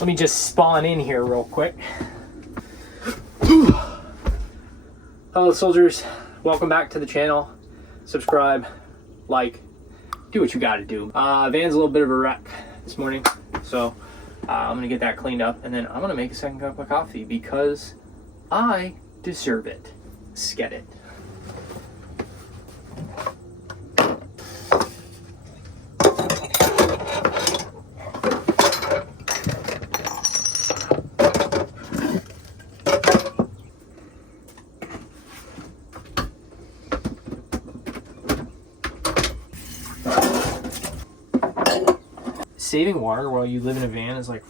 Let me just spawn in here real quick. Hello soldiers, welcome back to the channel. Subscribe, like, do what you gotta do. Van's a little bit of a wreck this morning, so I'm gonna get that cleaned up, and then I'm gonna make a second cup of coffee because I deserve it. Get it. Saving water while you live in a van is like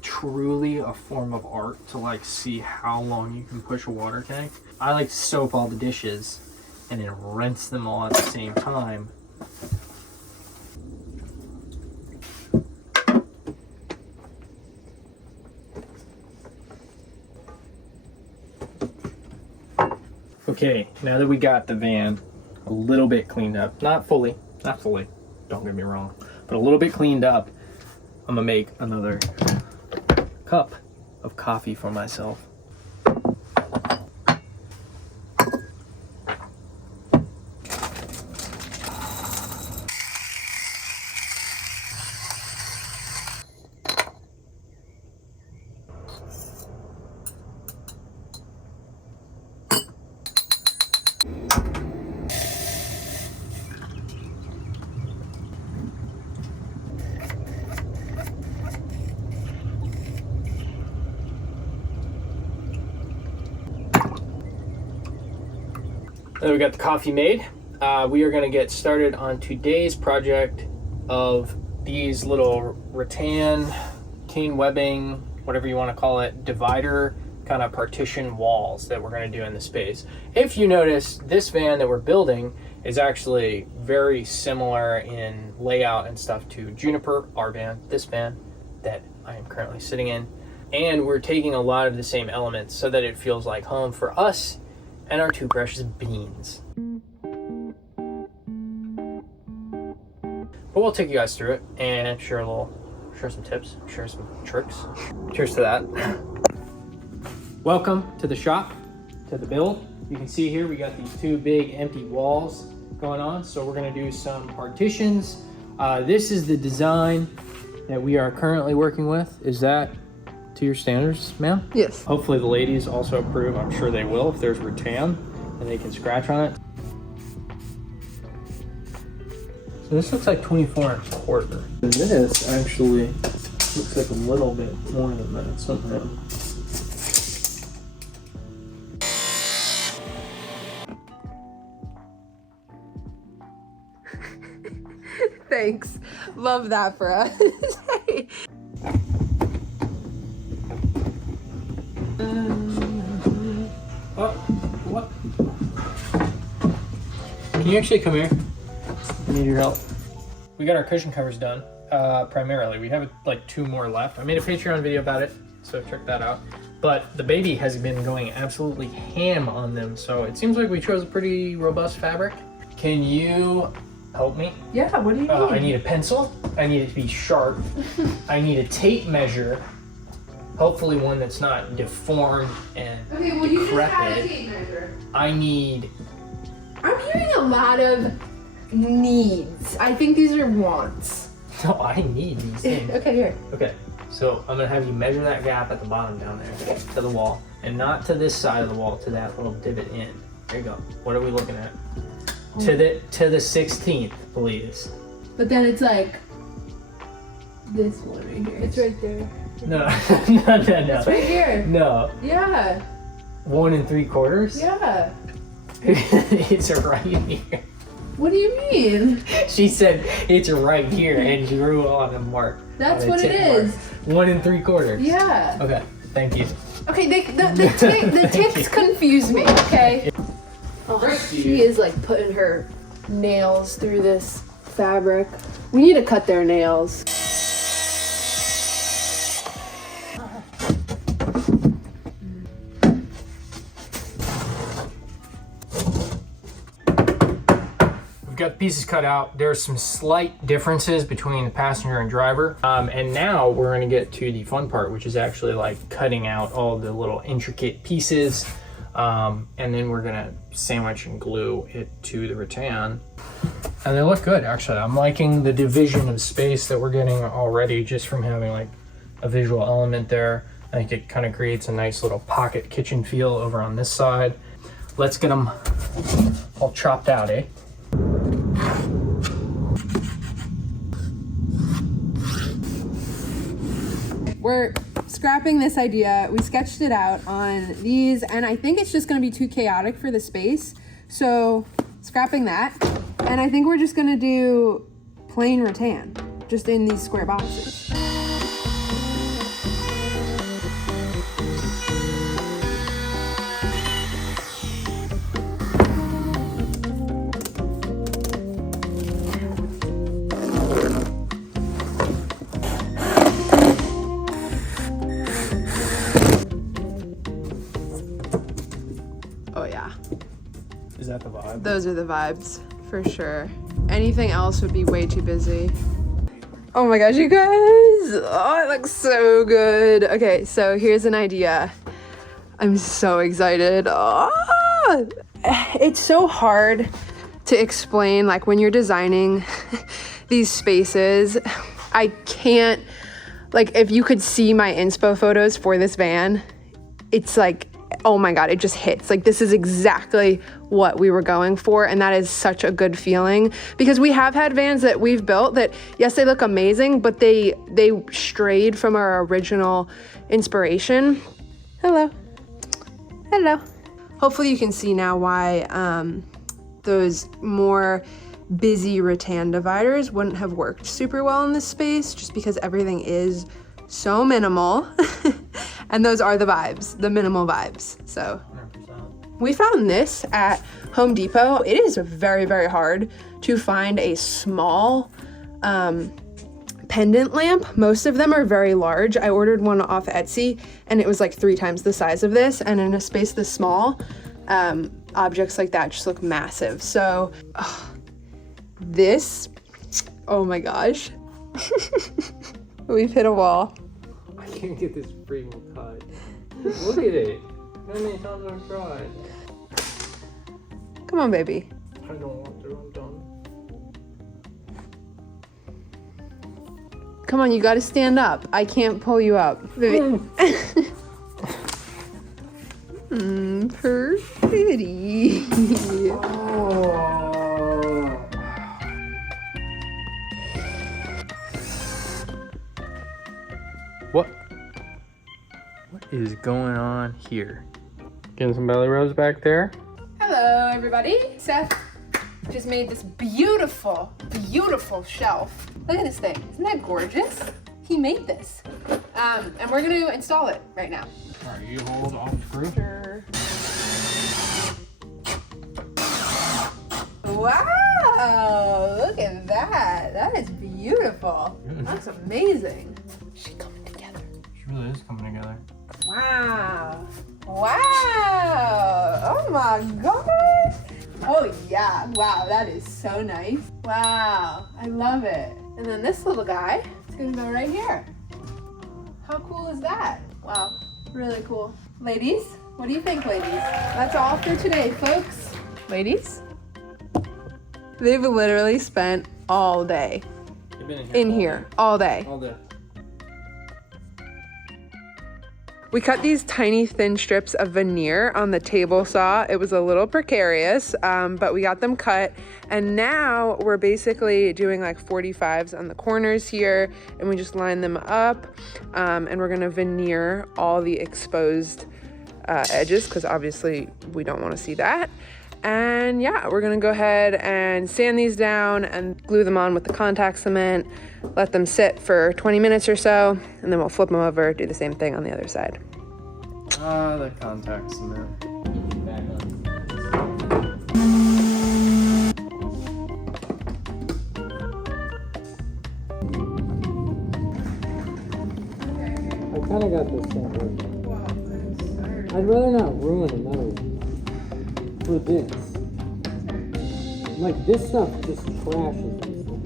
truly a form of art to like see how long you can push a water tank. I like to soap all the dishes and then rinse them all at the same time. Okay, now that we got the van a little bit cleaned up, not fully, don't get me wrong, but a little bit cleaned up, I'm gonna make another cup of coffee for myself. Now we got the coffee made. We are going to get started on today's project of these little rattan, webbing, whatever you want to call it, divider kind of partition walls that we're going to do in the space. If you notice, this van that we're building is actually very similar in layout and stuff to Juniper, our van, this van that I am currently sitting in. And we're taking a lot of the same elements so that it feels like home for us and our two precious beans. But we'll take you guys through it and share some tips, share some tricks. Cheers to that. Welcome to the shop, to the build. You can see here we got these two big empty walls going on. So we're gonna do some partitions. This is the design that we are currently working with. Is that to your standards, ma'am? Yes. Hopefully the ladies also approve. I'm sure they will if there's rattan and they can scratch on it. So this looks like 24" quarter. And this actually looks like a little bit more than that somehow. Thanks. Love that for us. Oh, what? Can you actually come here? I need your help. We got our cushion covers done, primarily. We have like 2 more left. I made a Patreon video about it, so check that out. But the baby has been going absolutely ham on them, so it seems like we chose a pretty robust fabric. Can you help me? Yeah, what do you need? I need a pencil. I need it to be sharp. I need a tape measure. Hopefully one that's not deformed and okay, well, decrepit. you just had a tape measure. I'm hearing a lot of needs. I think these are wants. No, I need these things. Okay, here. Okay, so I'm gonna have you measure that gap at the bottom down there to the wall, and not to this side of the wall, to that little divot in. There you go. What are we looking at? Oh. To the 16th, please. But then it's like this one right here. It's right there. No, no. It's right here. No. Yeah. 1 3/4? Yeah. It's right here. What do you mean? She said it's right here and drew on a mark. That's what it is. 1 3/4. Yeah. Okay, thank you. Okay, the tips confuse me, okay? Oh, she is like putting her nails through this fabric. We need to cut their nails. We've got pieces cut out. There's some slight differences between the passenger and driver. And now we're gonna get to the fun part, which is actually like cutting out all the little intricate pieces. And then we're gonna sandwich and glue it to the rattan. And they look good, actually. I'm liking the division of space that we're getting already just from having like a visual element there. I think it kind of creates a nice little pocket kitchen feel over on this side. Let's get them all chopped out, eh? We're scrapping this idea. We sketched it out on these, and I think it's just gonna be too chaotic for the space. So scrapping that. And I think we're just gonna do plain rattan, just in these square boxes. Oh yeah. Is that the vibe? Those are the vibes, for sure. Anything else would be way too busy. Oh my gosh, you guys! Oh, it looks so good. Okay, so here's an idea. I'm so excited. Oh, it's so hard to explain, like when you're designing these spaces. I can't, like if you could see my inspo photos for this van, it's like, oh my God, it just hits. Like this is exactly what we were going for. And that is such a good feeling because we have had vans that we've built that, yes, they look amazing, but they strayed from our original inspiration. Hello. Hello. Hopefully you can see now why those more busy rattan dividers wouldn't have worked super well in this space just because everything is so minimal. And those are the vibes, the minimal vibes. So 100%. We found this at Home Depot. It is very, very hard to find a small pendant lamp. Most of them are very large. I ordered one off Etsy and it was like 3 times the size of this. And in a space this small, objects like that just look massive. So this, oh my gosh. We've hit a wall. I can't get this freaking cut. Look at it. How many times I've tried? Come on, baby. I don't want to. I'm done. Come on, you gotta stand up. I can't pull you up. Baby. Pretty. Oh. What is going on here? Getting some belly rubs back there. Hello, everybody. Seth just made this beautiful, beautiful shelf. Look at this thing. Isn't that gorgeous? He made this. And we're gonna install it right now. All right, you hold off screw. Sure. Wow, look at that. That is beautiful. That's amazing. She's coming together. She really is coming together. Wow. Wow. Oh my God. Oh yeah. Wow, that is so nice. Wow, I love it. And then this little guy is gonna go right here. How cool is that? Wow, really cool. Ladies, what do you think, ladies? That's all for today, folks. Ladies? They've literally spent all day in here, all day. All day. We cut these tiny thin strips of veneer on the table saw. It was a little precarious, but we got them cut. And now we're basically doing like 45s on the corners here, and we just line them up. And we're gonna veneer all the exposed edges, because obviously we don't wanna see that. And yeah, we're gonna go ahead and sand these down and glue them on with the contact cement, let them sit for 20 minutes or so, and then we'll flip them over, do the same thing on the other side. Ah, the contact cement. Back on. I kind of got this thing working. I'd rather not ruin another one for this. Like this stuff just trashes these things.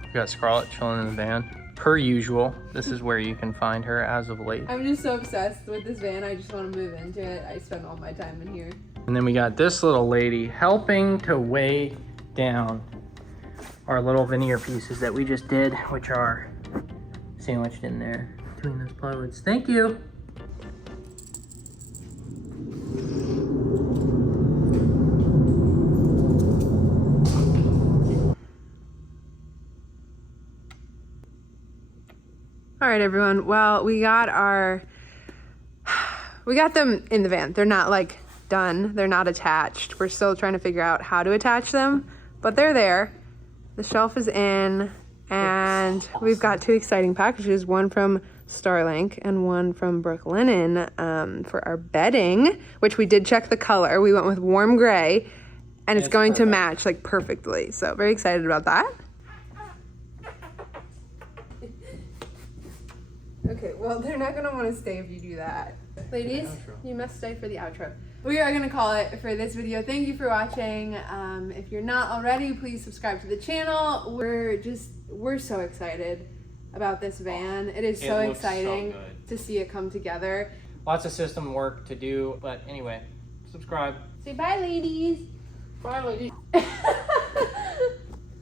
We got Scarlett chilling in the van. Per usual, this is where you can find her as of late. I'm just so obsessed with this van. I just want to move into it. I spend all my time in here. And then we got this little lady helping to weigh down our little veneer pieces that we just did, which are sandwiched in there between those plywoods. Thank you. All right, everyone. Well, we got them in the van. They're not like done. They're not attached. We're still trying to figure out how to attach them, but they're there. The shelf is in, and we've got 2 exciting packages, one from Starlink and one from Brooklinen for our bedding, which we did check the color. We went with warm gray, and it's going to match like perfectly. So very excited about that. Okay, well, they're not gonna want to stay if you do that. Ladies, you must stay for the outro. We are gonna call it for this video. Thank you for watching. If you're not already, please subscribe to the channel. We're so excited about this van. It is so exciting to see it come together. Lots of system work to do, but anyway, subscribe. Say bye, ladies. Bye, ladies.